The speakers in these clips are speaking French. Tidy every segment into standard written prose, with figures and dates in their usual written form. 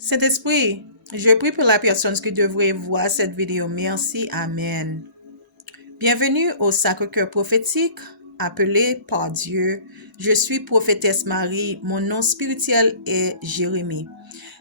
Saint-Esprit, je prie pour la personne qui devrait voir cette vidéo. Merci. Amen. Bienvenue au Sacre-Cœur prophétique, appelé par Dieu. Je suis prophétesse Marie. Mon nom spirituel est Jérémie.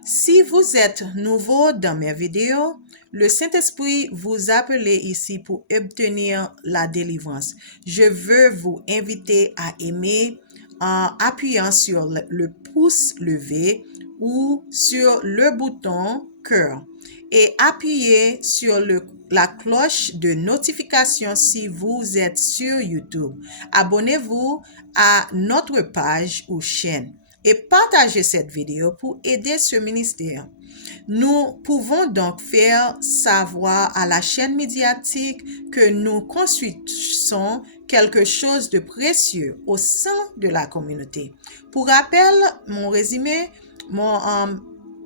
Si vous êtes nouveau dans mes vidéos, le Saint-Esprit vous appelle ici pour obtenir la délivrance. Je veux vous inviter à aimer en appuyant sur le pouce levé ou sur le bouton cœur et appuyez sur la cloche de notification si vous êtes sur YouTube. Abonnez-vous à notre page ou chaîne et partagez cette vidéo pour aider ce ministère. Nous pouvons donc faire savoir à la chaîne médiatique que nous construisons quelque chose de précieux au sein de la communauté. Pour rappel, mon résumé, mon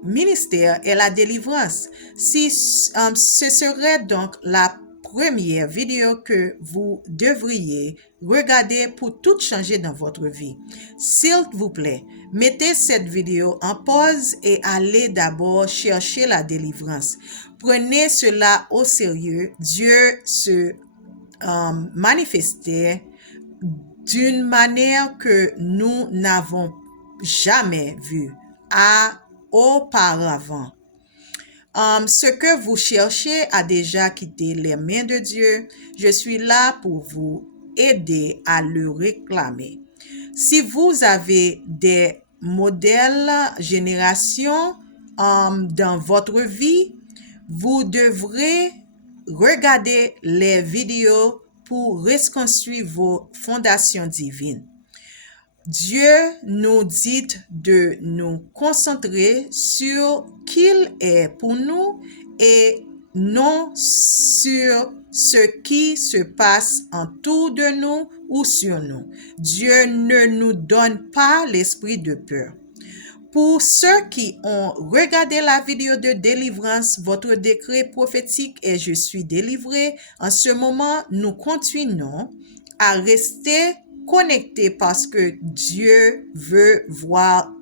ministère est la délivrance. Ce serait donc la première vidéo que vous devriez regarder pour tout changer dans votre vie. S'il vous plaît, mettez cette vidéo en pause et allez d'abord chercher la délivrance. Prenez cela au sérieux. Dieu se manifestait d'une manière que nous n'avons jamais vue auparavant. Ce que vous cherchez a déjà quitté les mains de Dieu. Je suis là pour vous aider à le réclamer. Si vous avez des modèles génération dans votre vie, vous devrez regarder les vidéos pour reconstruire vos fondations divines. Dieu nous dit de nous concentrer sur qui il est pour nous et non sur ce qui se passe autour de nous ou sur nous. Dieu ne nous donne pas l'esprit de peur. Pour ceux qui ont regardé la vidéo de délivrance, votre décret prophétique est « Je suis délivré ». En ce moment, nous continuons à rester connectés parce que Dieu veut voir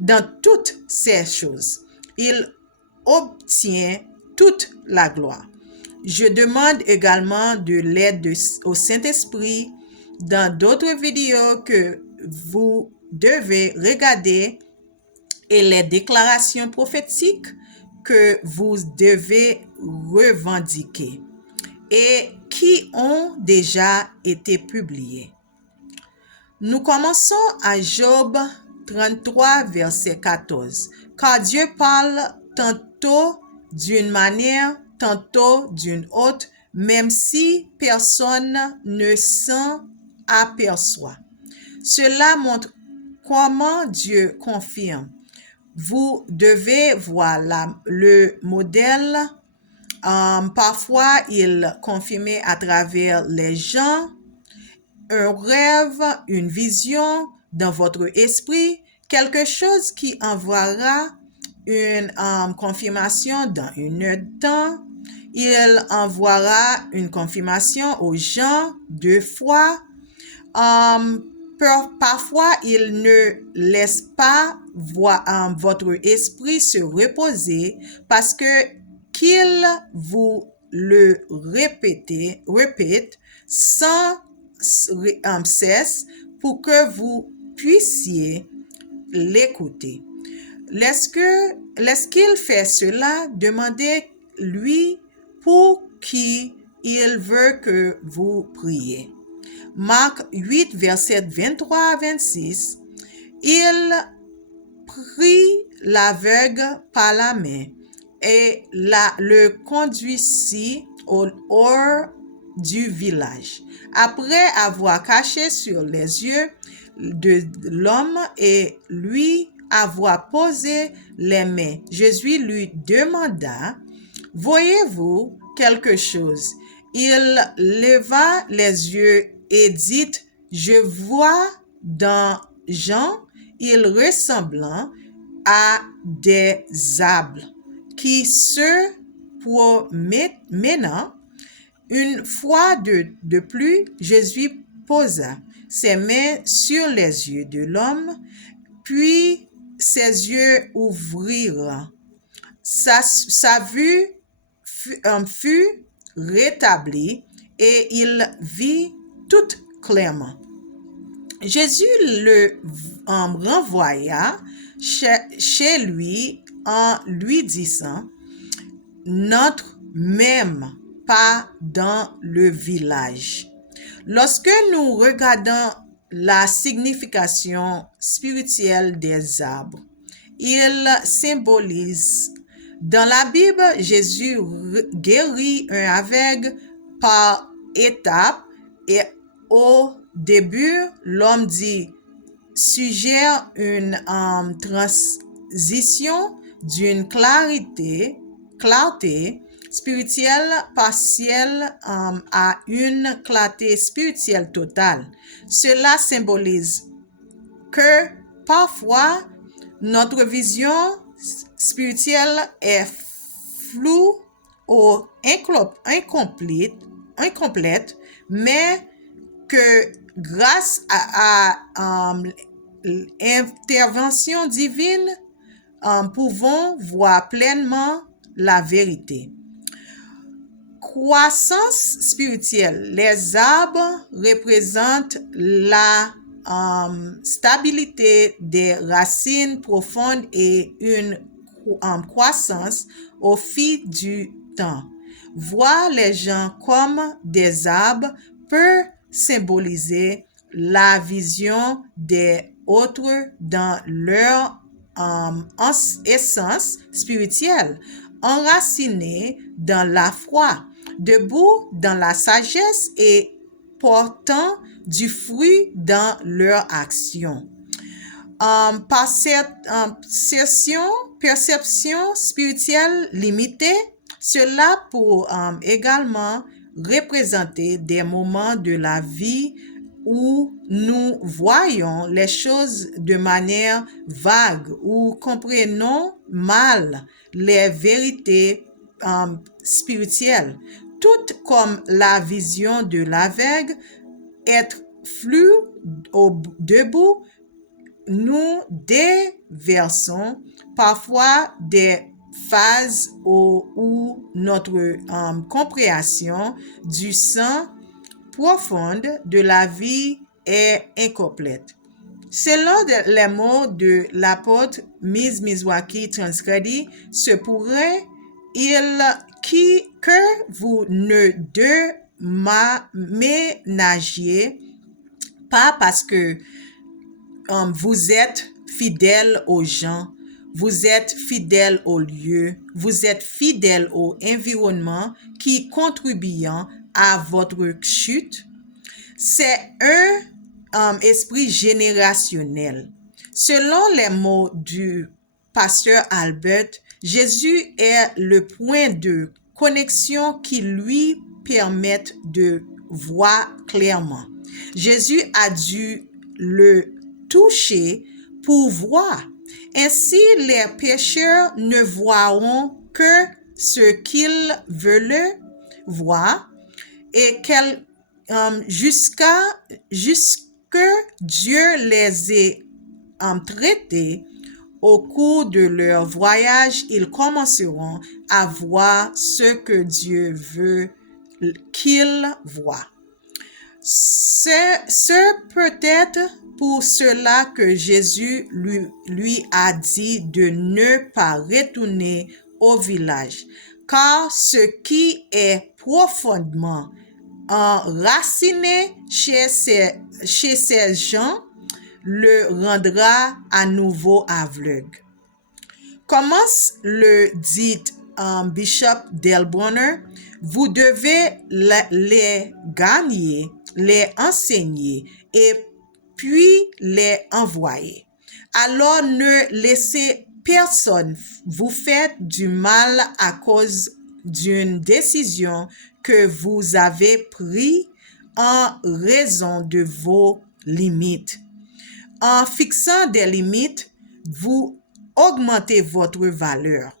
dans toutes ces choses. Il obtient toute la gloire. Je demande également de l'aide au Saint-Esprit dans d'autres vidéos que vous devez regarder et les déclarations prophétiques que vous devez revendiquer et qui ont déjà été publiées. Nous commençons à Job 33, verset 14. Car Dieu parle tantôt d'une manière, tantôt d'une autre, même si personne ne s'en aperçoit. Cela montre comment Dieu confirme. Vous devez voir le modèle. Parfois, il confirme à travers les gens, un rêve, une vision dans votre esprit, quelque chose qui envoiera une confirmation dans une heure de temps. Il envoiera une confirmation aux gens 2 fois. Parfois, il ne laisse pas votre esprit se reposer parce que qu'il vous le répète sans cesse pour que vous puissiez l'écouter. Lorsqu'il fait cela, demandez-lui pour qui il veut que vous priez. Marc 8, verset 23 à 26, il prit l'aveugle par la main et le conduisit hors du village. Après avoir caché sur les yeux de l'homme et lui avoir posé les mains, Jésus lui demanda, « Voyez-vous quelque chose ?» Il leva les yeux et dit, « Je vois dans gens, ils ressemblent à des arbres qui se promènent. » Une fois de plus, Jésus posa ses mains sur les yeux de l'homme, puis ses yeux ouvrirent. Sa vue fut rétablie et il vit tout clairement. Jésus le renvoya chez lui en lui disant, n'entre même pas dans le village. Lorsque nous regardons la signification spirituelle des arbres, ils symbolisent. Dans la Bible, Jésus guérit un aveugle par étapes et au début, l'homme dit suggère une transition d'une clarté spirituelle partielle à une clarté spirituelle totale. Cela symbolise que parfois notre vision spirituelle est floue ou incomplète, mais que grâce à l'intervention divine, pouvons voir pleinement la vérité. Croissance spirituelle. Les arbres représentent la stabilité des racines profondes et une croissance au fil du temps. Voir les gens comme des arbres peut symboliser la vision des autres dans leur essence spirituelle, enracinés dans la foi, debout dans la sagesse et portant du fruit dans leur action. Par cette perception spirituelle limitée, cela peut également représenter des moments de la vie où nous voyons les choses de manière vague ou comprenons mal les vérités spirituelles, tout comme la vision de l'aveugle être flou au debout. Nous déversons parfois des phases où notre compréhension du sens profonde de la vie est incomplète. Selon les mots de l'apôtre Mizwaki Transkredi, se pourrait que vous ne déménagiez pas parce que vous êtes fidèle aux gens, vous êtes fidèle aux lieux, vous êtes fidèle au environnement qui contribuent à votre chute. C'est un esprit générationnel. Selon les mots du pasteur Albert, Jésus est le point de connexion qui lui permet de voir clairement. Jésus a dû le toucher pour voir. Ainsi, les pécheurs ne voiront que ce qu'ils veulent voir et jusque Dieu les ait traités au cours de leur voyage, ils commenceront à voir ce que Dieu veut qu'ils voient. C'est peut-être pour cela que Jésus lui a dit de ne pas retourner au village, car ce qui est profondément enraciné chez ces gens le rendra à nouveau aveugle. Comment le dit Bishop Delbronner, vous devez les gagner, les enseigner et puis les envoyer. Alors ne laissez personne vous faire du mal à cause d'une décision que vous avez prise en raison de vos limites. En fixant des limites, vous augmentez votre valeur.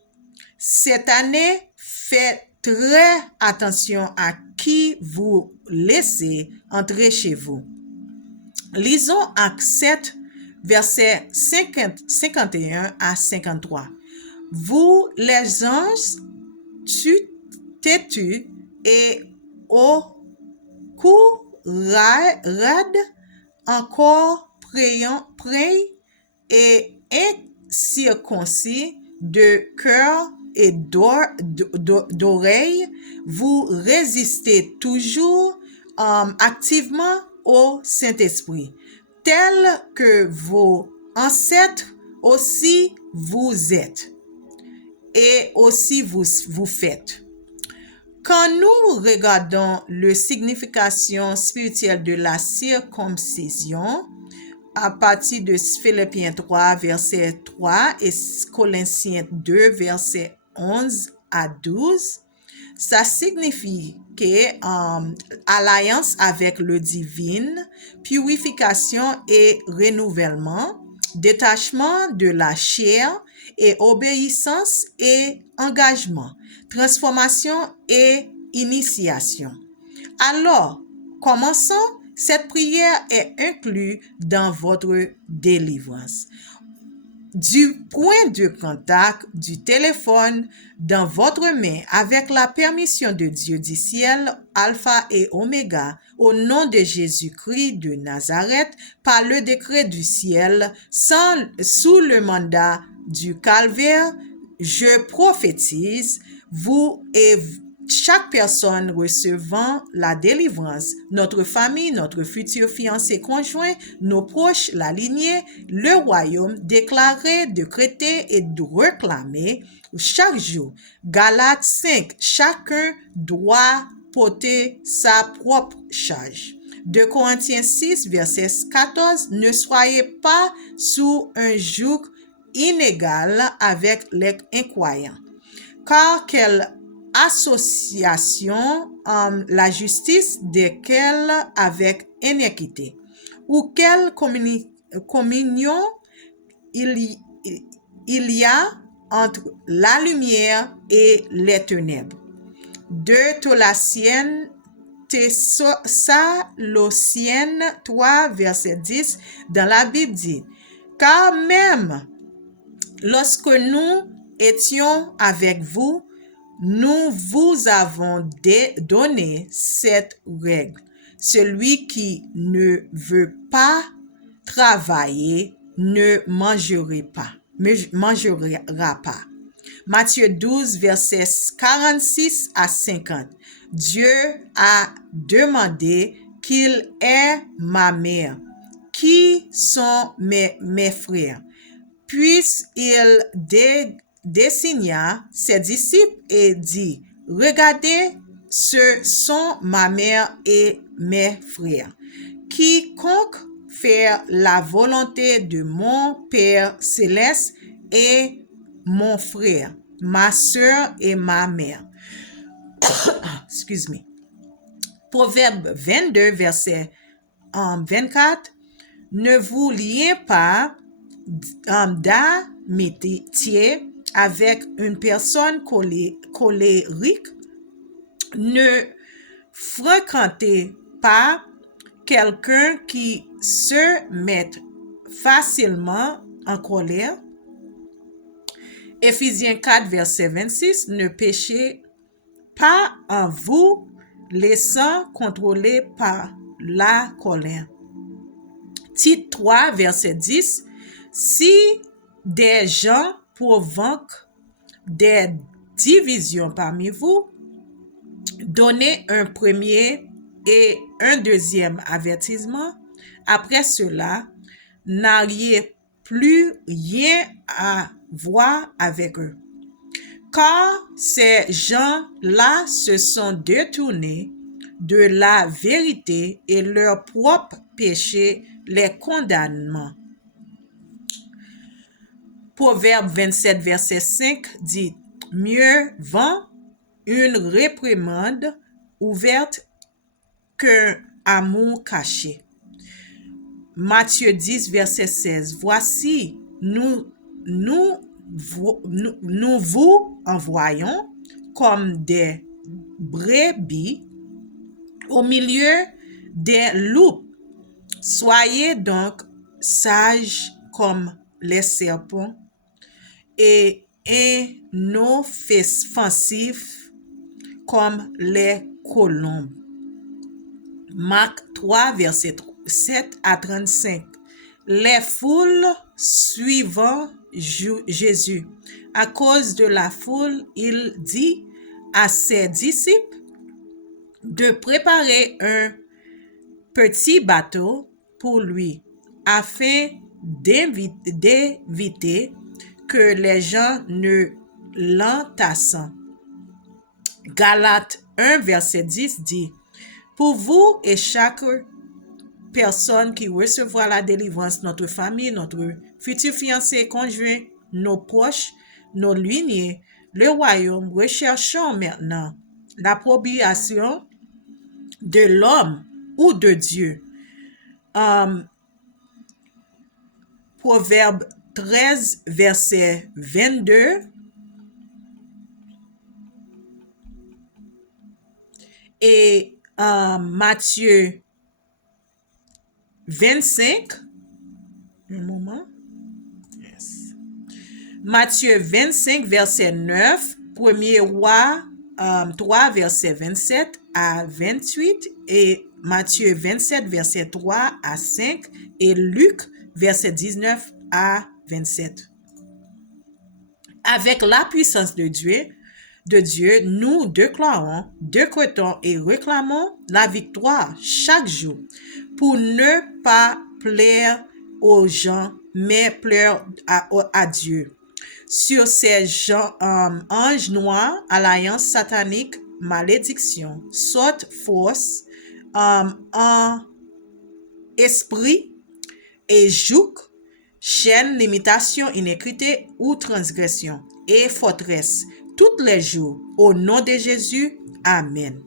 Cette année, faites très attention à qui vous laissez entrer chez vous. Lisons Actes 7, versets 51 à 53. Vous, les anges, têtus et au cou raide, encore prêts et incirconcis de cœur et d'oreille, vous résistez toujours activement au Saint-Esprit, tel que vos ancêtres aussi vous êtes et aussi vous faites. Quand nous regardons la signification spirituelle de la circoncision, à partir de Philippiens 3, verset 3 et Colossiens 2, verset 11 à 12, ça signifie que alliance avec le divin, purification et renouvellement, détachement de la chair et obéissance et engagement, transformation et initiation. Alors, commençons. Cette prière est inclue dans votre délivrance. Du point de contact du téléphone dans votre main avec la permission de Dieu du ciel, Alpha et Oméga, au nom de Jésus-Christ de Nazareth, par le décret du ciel, sous le mandat du calvaire, je prophétise, vous et chaque personne recevant la délivrance, notre famille, notre futur fiancé conjoint, nos proches, la lignée, le royaume, déclaré, décrété et réclamé chaque jour. Galates 5, chacun doit porter sa propre charge. 2 Corinthiens 6, verset 14, ne soyez pas sous un joug inégal avec les incroyants, car quelle association la justice desquels avec iniquité, ou quelle communion il y a entre la lumière et les ténèbres. 2 Thessaloniciens 3, verset 10, dans la Bible dit, car même lorsque nous étions avec vous, nous vous avons donné cette règle. Celui qui ne veut pas travailler ne mangera pas. Matthieu 12, versets 46 à 50. Dieu a demandé qu'il est ma mère. Qui sont mes frères? Puis il désigna ses disciples et dit, regardez, ce sont ma mère et mes frères. Quiconque fait la volonté de mon Père céleste est mon frère, ma soeur et ma mère. Excuse me. Proverbe 22, verset 24. Ne vous liez pas d'amitié avec une personne colérique. Ne fréquentez pas quelqu'un qui se met facilement en colère. Éphésiens 4, verset 26. Ne péchez pas en vous laissant contrôler par la colère. Tite 3, verset 10. Si des gens provoquent des divisions parmi vous, donnez un premier et un deuxième avertissement. Après cela, n'ayez plus rien à voir avec eux. Car ces gens-là se sont détournés de la vérité et leur propre péché les condamne. Proverbe 27, verset 5 dit, mieux vaut une réprimande ouverte qu'un amour caché. Matthieu 10, verset 16, voici, nous vous envoyons comme des brebis au milieu des loups. Soyez donc sages comme les serpents et inoffensifs comme les colombes. Marc 3, verset 7 à 35. Les foules suivant Jésus. À cause de la foule, il dit à ses disciples de préparer un petit bateau pour lui afin d'éviter que les gens ne l'entassent. Galates 1, verset 10 dit, pour vous et chaque personne qui recevra la délivrance, notre famille, notre futur fiancé, conjoint, nos proches, nos lignées, le royaume, recherchons maintenant l'approbation de l'homme ou de Dieu. Proverbe 13, verset 22. Et Matthieu 25. Un moment. Yes. Matthieu 25, verset 9. 1er Roi 3, verset 27 à 28. Et Matthieu 27, verset 3 à 5. Et Luc, verset 19 à 27. Avec la puissance de Dieu, nous déclarons, décrétons et réclamons la victoire chaque jour pour ne pas plaire aux gens, mais plaire à Dieu. Sur ces anges noirs, alliance satanique, malédiction, sorte, force, en esprit et joug, chaîne, limitation, iniquité ou transgression et forteresse, tous les jours. Au nom de Jésus, Amen.